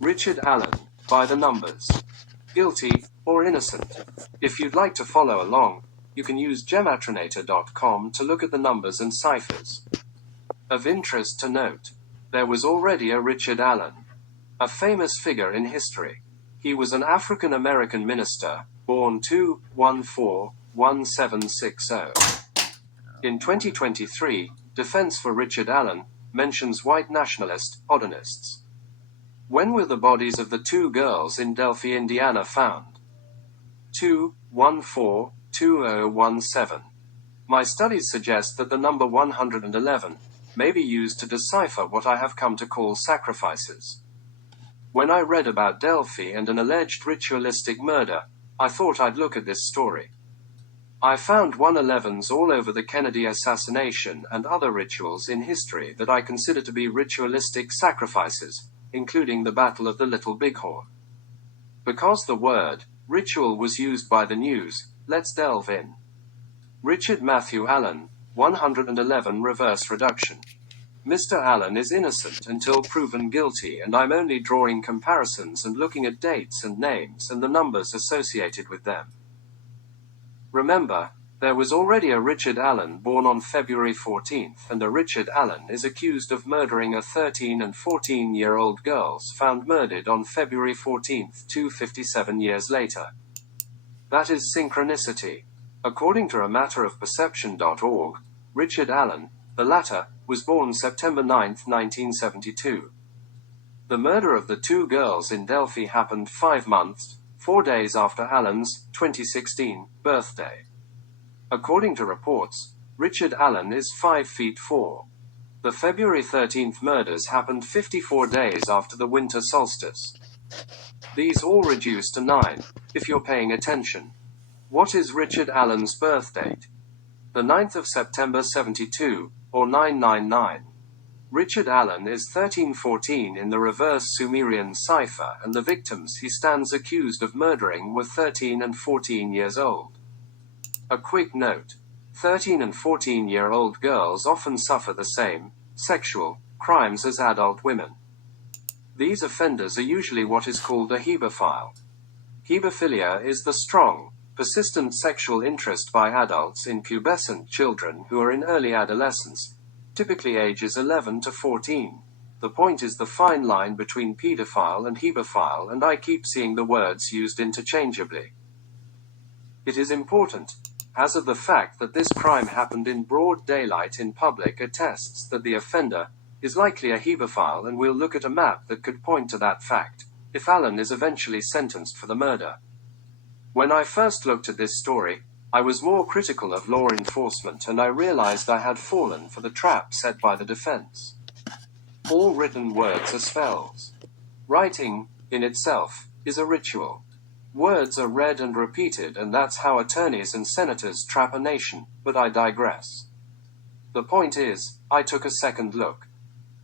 Richard Allen, by the numbers. Guilty, or innocent? If you'd like to follow along, you can use gematrinator.com to look at the numbers and ciphers. Of interest to note, there was already a Richard Allen, a famous figure in history. He was an African-American minister, born 2-1-4-1760. In 2023, Defense for Richard Allen mentions white nationalist, Odinists. When were the bodies of the two girls in Delphi, Indiana found? 2-1-4-2017. My studies suggest that the number 111 may be used to decipher what I have come to call sacrifices. When I read about Delphi and an alleged ritualistic murder, I thought I'd look at this story. I found 111s all over the Kennedy assassination and other rituals in history that I consider to be ritualistic sacrifices, including the Battle of the Little Bighorn. Because the word ritual was used by the news, let's delve in. Richard Matthew Allen, 111 reverse reduction. Mr. Allen is innocent until proven guilty, and I'm only drawing comparisons and looking at dates and names and the numbers associated with them. Remember, there was already a Richard Allen born on February 14th, and a Richard Allen is accused of murdering a 13 and 14-year-old girls found murdered on February 14th, 257 years later. That is synchronicity. According to amatterofperception.org, Richard Allen, the latter, was born September 9, 1972. The murder of the two girls in Delphi happened 5 months, 4 days after Allen's 2016 birthday. According to reports, Richard Allen is 5 feet 4. The February 13th murders happened 54 days after the winter solstice. These all reduce to 9, if you're paying attention. What is Richard Allen's birth date? The 9th of September 72, or 999. Richard Allen is 1314 in the reverse Sumerian cipher, and the victims he stands accused of murdering were 13 and 14 years old. A quick note: 13 and 14-year-old girls often suffer the same sexual crimes as adult women. These offenders are usually what is called a hebephile. Hebephilia is the strong, persistent sexual interest by adults in pubescent children who are in early adolescence, typically ages 11 to 14. The point is the fine line between pedophile and hebephile, and I keep seeing the words used interchangeably. It is important, as of the fact that this crime happened in broad daylight in public attests that the offender is likely a hebephile, and we'll look at a map that could point to that fact, if Allen is eventually sentenced for the murder. When I first looked at this story, I was more critical of law enforcement, and I realized I had fallen for the trap set by the defense. All written words are spells. Writing, in itself, is a ritual. Words are read and repeated, and that's how attorneys and senators trap a nation, but I digress. The point is, I took a second look.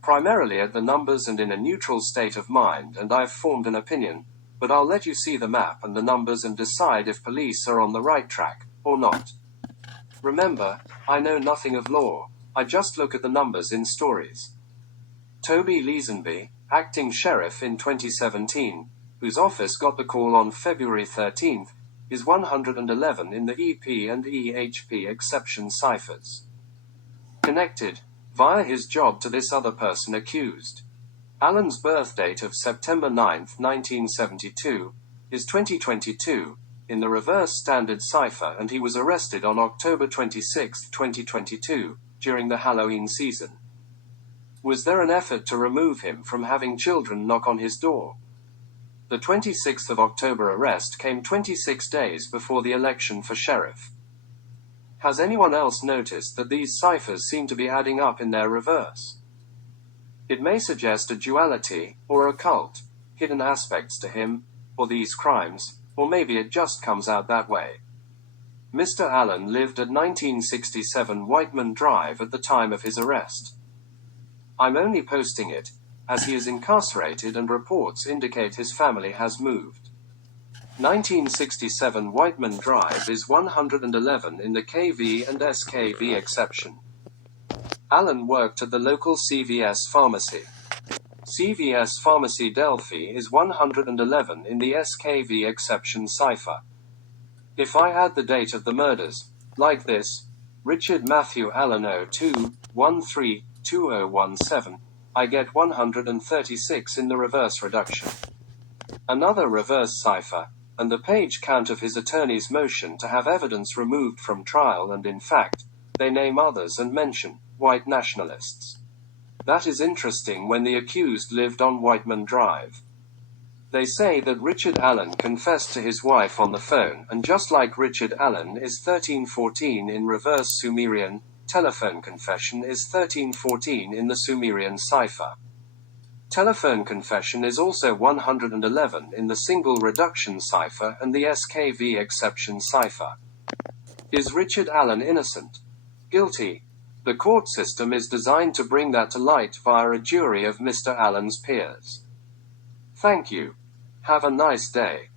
Primarily at the numbers and in a neutral state of mind, and I've formed an opinion, but I'll let you see the map and the numbers and decide if police are on the right track, or not. Remember, I know nothing of law, I just look at the numbers in stories. Toby Leesenby, acting sheriff in 2017, whose office got the call on February 13th, is 111 in the EP and EHP exception ciphers. Connected, via his job, to this other person accused. Allen's birth date of September 9, 1972, is 2022, in the reverse standard cipher, and he was arrested on October 26, 2022, during the Halloween season. Was there an effort to remove him from having children knock on his door? The 26th of October arrest came 26 days before the election for sheriff. Has anyone else noticed that these ciphers seem to be adding up in their reverse? It may suggest a duality, or occult, hidden aspects to him, or these crimes, or maybe it just comes out that way. Mr. Allen lived at 1967 Whiteman Drive at the time of his arrest. I'm only posting it, as he is incarcerated and reports indicate his family has moved. 1967 Whiteman Drive is 111 in the KV and SKV exception. Allen worked at the local CVS pharmacy. CVS Pharmacy Delphi is 111 in the SKV exception cipher. If I add the date of the murders, like this, Richard Matthew Allen 02-13-2017, I get 136 in the reverse reduction. Another reverse cipher, and the page count of his attorney's motion to have evidence removed from trial, and in fact, they name others and mention white nationalists. That is interesting when the accused lived on Whiteman Drive. They say that Richard Allen confessed to his wife on the phone, and just like Richard Allen is 1314 in reverse Sumerian, telephone confession is 1314 in the Sumerian cipher. Telephone confession is also 111 in the single reduction cipher and the SKV exception cipher. Is Richard Allen innocent? Guilty? The court system is designed to bring that to light via a jury of Mr. Allen's peers. Thank you. Have a nice day.